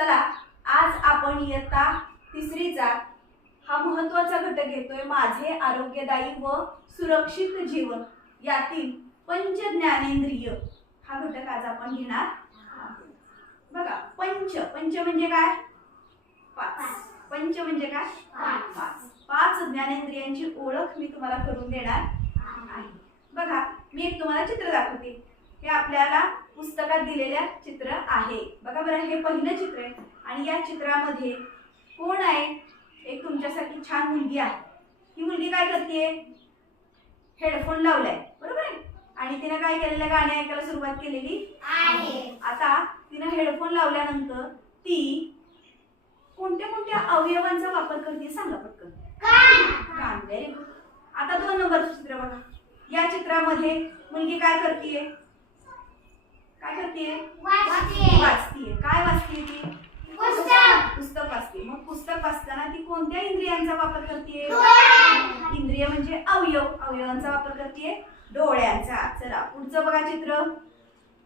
चला आज आपण इयत्ता तिसरीचा हा महत्त्वाचा घटक घेतोय माझे आरोग्यदायी व सुरक्षित जीवन यातील पंच ज्ञानेंद्रिय हा घटक आज आपण घेणार आहोत। बघा पंच पंच म्हणजे काय? पाच। पंच म्हणजे काय? पाच। पाच ज्ञानेंद्रियांची ओळख मी तुम्हाला करून देणार आहे। बघा मी एक तुम्हाला चित्र दाखवते। हे आपल्याला पुस्तकात दिलेल्या चित्र आहे। बघा बरं हे पहिलं चित्र आहे आणि या चित्रामध्ये कोण आहे? एक तुमच्यासाठी छान मुलगी आहे। ही मुलगी काय करते? हेडफोन लावलाय, बरोबर आहे? आणि तिने काय केलेलं? गाणे ऐकायला सुरुवात केलेली आहे। आता तिने हेडफोन लावल्यानंतर ती कोणत्या कोणत्या अवयवांचा वापर करते सांगा पटकन। कान। Very good. आता 2 नंबरचं चित्र बघा। या चित्रामध्ये मुलगी काय करते? काय करते? वाचते। काय वाचते ती? पुस्तक वाचते। मग पुस्तक वाचताना ती कोणत्या इंद्रियांचा वापर करते? इंद्रिय म्हणजे अवयव। अवयवांचा वापर करते डोळ्यांचा। चला पुढचं बघा चित्र।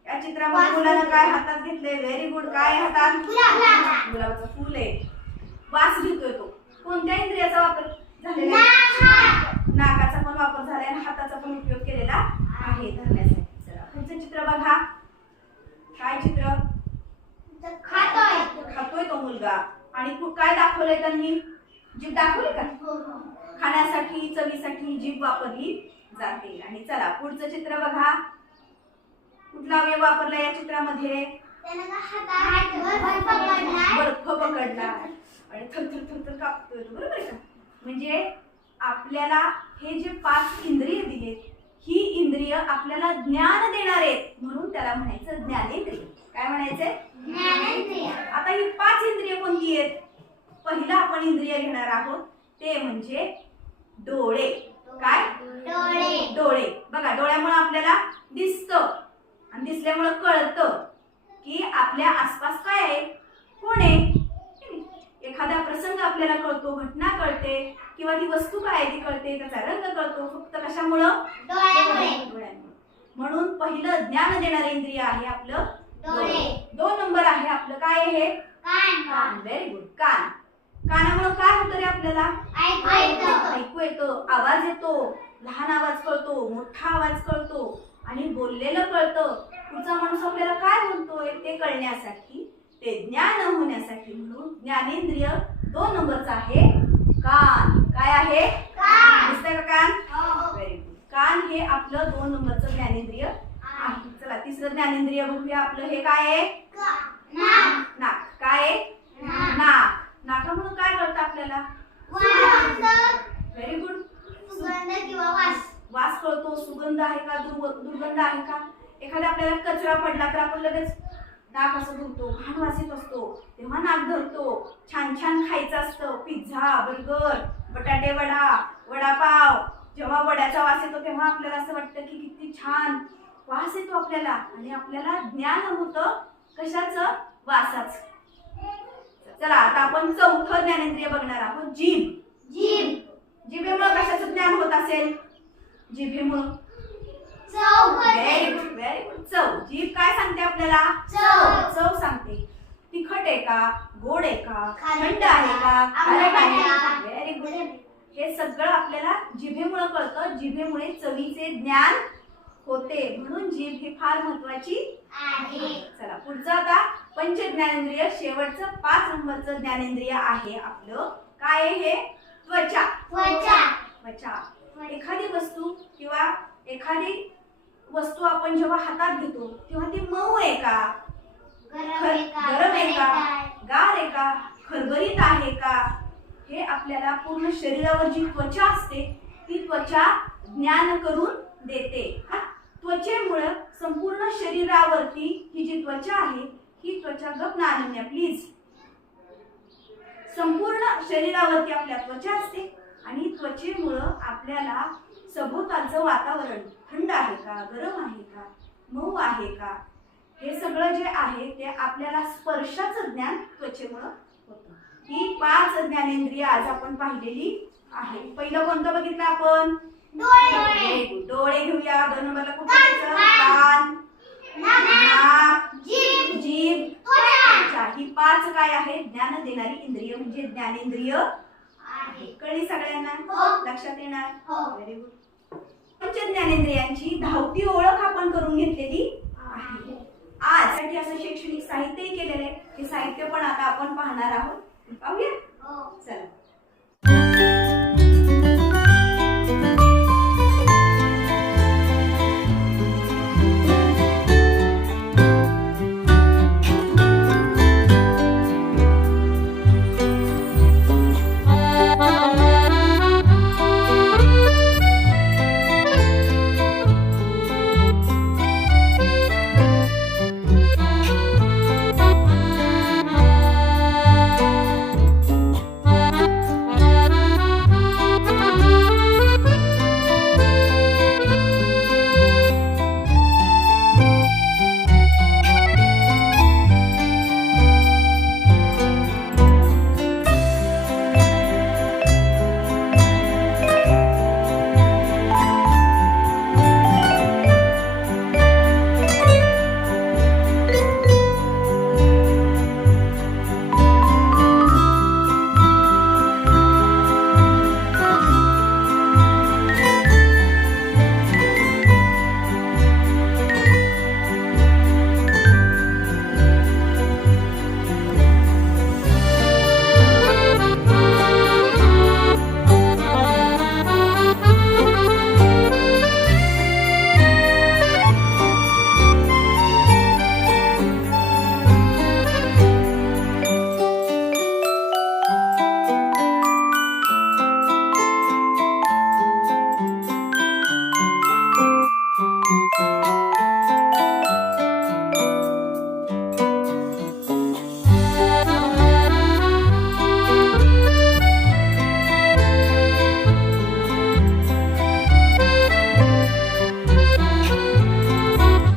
या चित्रामध्ये मुलानं काय हातात घेतलंय? Very good. काय हातात? गुलाबाचं फूल आहे। वास घेतोय तो। कोणत्या इंद्रियाचा वापर झालेला आहे? नाकाचा पण वापर झालाय आणि हाताचा पण उपयोग केलेला आहे धरण्यासाठी। चला पुढचं चित्र बघा। काय चित्र? खातोय तो मुलगा आणि काय दाखवलंय त्यांनी? जीभ दाखवली का? खाण्यासाठी चवीसाठी जीभ वापरली जाते। आणि चला पुढचं चित्र बघा। कुठला अवयव वापरला या चित्रामध्ये? बर्फ पकडला आणि थरथर थरथर कापतोय, बरोबर आहे का? म्हणजे आपल्याला हे जे 5 इंद्रिय दिलेत ही इंद्रिय आपल्याला ज्ञान देणार आहेत म्हणून त्याला म्हणायचं ज्ञानेंद्रिय। काय म्हणायचंय? ज्ञानेंद्रिय। आता ही 5 इंद्रिय कोणती आहेत? पहिलं आपण इंद्रिय घेणार आहोत ते म्हणजे डोळे। काय? डोळे। बघा डोळ्यामुळे आपल्याला दिसतं आणि दिसल्यामुळे कळतं की आपल्या आसपास काय आहे, कोण आहे। एखादा प्रसंग आपल्याला कळतो, घटना कळते किंवा ती वस्तू काय आहे ती कळते, त्याचा रंग कळतो फक्त कशामुळं? डोळ्यामुळे। म्हणून पहिलं ज्ञान देणारे इंद्रिय आहे आपलं डोळे। 2 नंबर आहे आपलं काय आहे? कान। Very good. कान। कानामुळे काय होतं रे आपल्याला? ऐकू येतं, आवाज येतो, लहान आवाज कळतो, मोठा आवाज कळतो आणि बोललेलं कळतं। पुढचा माणूस आपल्याला काय बोलतोय ते कळण्यासाठी, ते ज्ञान होण्यासाठी म्हणून ज्ञानेंद्रिय 2 नंबरचा आहे कान। काय आहे? दिसतंय का कान? Very good. कान हे आपलं 2 नंबरचं ज्ञानेंद्रिय आहे। चला तिसरं ज्ञानेंद्रिय बघूया आपलं। हे काय आहे? नाक। काय आहे? नाक। नाकामुळे काय कळतं आपल्याला? Very good. सुगंध किंवा वास कळतो। सुगंध आहे का दुर्गंध आहे का? एखादा आपल्याला कचरा पडला तर आपण लगेच नाक असं धरतो, घाण वास येत असतो तेव्हा नाक धरतो। छान छान खायचं असतं, पिझ्झा, बर्गर, बटाटे वडा, वडापाव, जेव्हा वड्याचा वास येतो तेव्हा आपल्याला असं वाटतं की किती छान वास येतो आपल्याला आणि आपल्याला ज्ञान होतं कशाचं? वासाचं। चला आता आपण चौथं ज्ञानेंद्रिय बघणार आहोत जीभ। जिभेमुळे कशाचं ज्ञान होत असेल? जिभेमुळे व्हेरी गुड व्हेरी गुड। चव। जीभ काय सांगते आपल्याला? चव सांगते। तिखट आहे का? गोड आहे का? थंड आहे का? खारट आहे का? Very good. हे सगळं आपल्याला जिभेमुळे कळतं। जिभेमुळे चवीचे ज्ञान होते म्हणून जीभ ही फार महत्वाची आहे। चला पुढचं आता पंच ज्ञानेंद्रिय शेवटचं 5 नंबरचं ज्ञानेंद्रिय आहे आपलं काय? हे त्वचा। एखादी वस्तू किंवा एखादी वस्तू आपण जेव्हा हातात घेतो तेव्हा ती मऊ आहे का? गरम आहे का? गार आहे का? खरबरीत आहे का? हे आपल्याला पूर्ण शरीरावर जी त्वचा असते ती त्वचा ज्ञान करून देते। त्वचेमुळे संपूर्ण शरीरावरती ही जी त्वचा आहे ही त्वचा गप ना अनन्या प्लीज। संपूर्ण शरीरावरती आपल्या त्वचा असते आणि त्वचेमुळे आपल्याला सभोवतालचं वातावरण थंड आहे का? गरम आहे का? मऊ आहे का? हे सगळं जे आहे ते आपल्याला स्पर्शाचं ज्ञान त्वचेमुळे होतं। ही 5 ज्ञानेंद्रिय आज आपण पाहिलेली आहे। पहिलं कोणतं बघितलं आपण? डोळे घेऊया। 2 नंबरला कुठं? कान, नाक, जीभ, त्वचा. ही 5 काय आहे? ज्ञान देणारी इंद्रिय म्हणजे ज्ञानेंद्रिय. कळली सगळ्यांना? लक्षात येणार? Very good. पंच ज्ञानेंद्रियांची धावती ओळख आपण करून घेतलेली आहे. आजसाठी असं शैक्षणिक साहित्यही केलेलं आहे. हे साहित्य पण आता आपण पाहणार आहोत. पाहूया? चला.